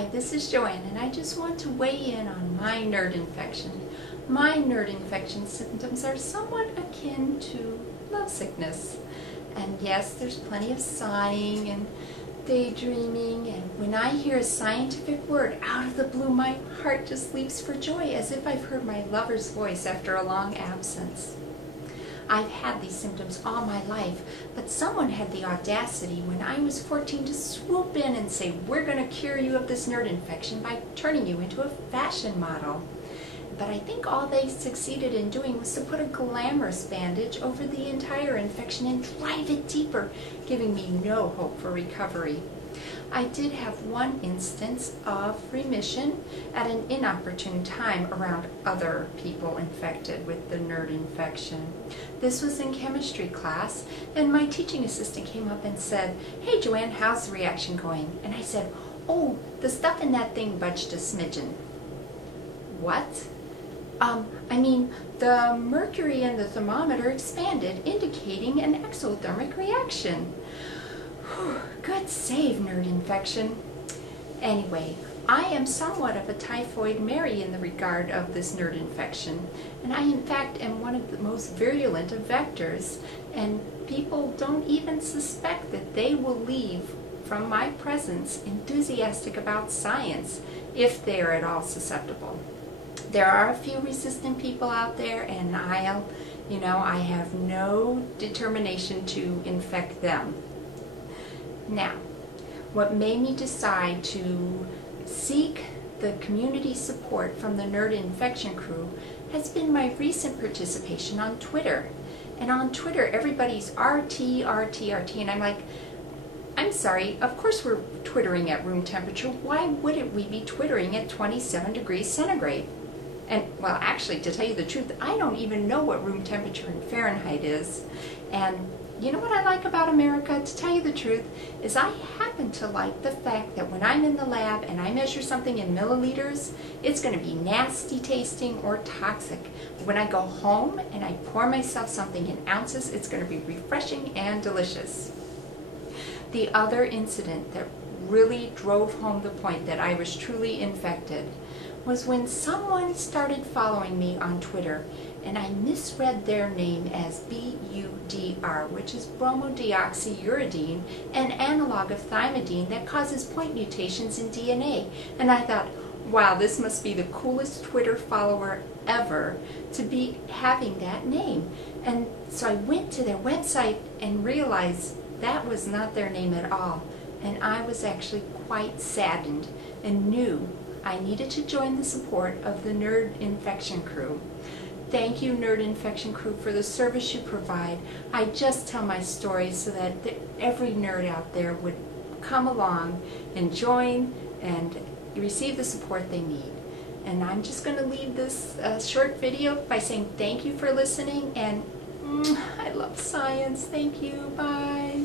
Hi, this is Joanne, and I just want to weigh in on my nerd infection. My nerd infection symptoms are somewhat akin to lovesickness. And yes, there's plenty of sighing and daydreaming, and when I hear a scientific word out of the blue, my heart just leaps for joy as if I've heard my lover's voice after a long absence. I've had these symptoms all my life, but someone had the audacity when I was 14 to swoop in and say, "We're going to cure you of this nerd infection by turning you into a fashion model." But I think all they succeeded in doing was to put a glamorous bandage over the entire infection and drive it deeper, giving me no hope for recovery. I did have one instance of remission at an inopportune time around other people infected with the nerd infection. This was in chemistry class, and my teaching assistant came up and said, "Hey Joanne, how's the reaction going?" And I said, "Oh, the stuff in that thing budged a smidgen." "What?" I mean, the mercury in the thermometer expanded, indicating an exothermic reaction. Whew, good save, nerd infection. Anyway, I am somewhat of a typhoid Mary in the regard of this nerd infection, and I in fact am one of the most virulent of vectors, and people don't even suspect that they will leave from my presence enthusiastic about science, if they are at all susceptible. There are a few resistant people out there, and I have no determination to infect them. Now, what made me decide to seek the community support from the Nerd Infection crew has been my recent participation on Twitter. And on Twitter, everybody's RT, RT, RT, and I'm like, I'm sorry, of course we're twittering at room temperature. Why wouldn't we be twittering at 27 degrees centigrade? And, well, actually, to tell you the truth, I don't even know what room temperature in Fahrenheit is. And you know what I like about America, to tell you the truth, is I happen to like the fact that when I'm in the lab and I measure something in milliliters, it's going to be nasty tasting or toxic. But when I go home and I pour myself something in ounces, it's going to be refreshing and delicious. The other incident that really drove home the point that I was truly infected was when someone started following me on Twitter, and I misread their name as BUDR, which is bromodeoxyuridine, an analog of thymidine that causes point mutations in DNA. And I thought, wow, this must be the coolest Twitter follower ever to be having that name. And so I went to their website and realized that was not their name at all. And I was actually quite saddened and knew I needed to join the support of the Nerd Infection crew. Thank you, Nerd Infection crew, for the service you provide. I just tell my story so that every nerd out there would come along and join and receive the support they need. And I'm just going to leave this short video by saying thank you for listening, and I love science. Thank you. Bye.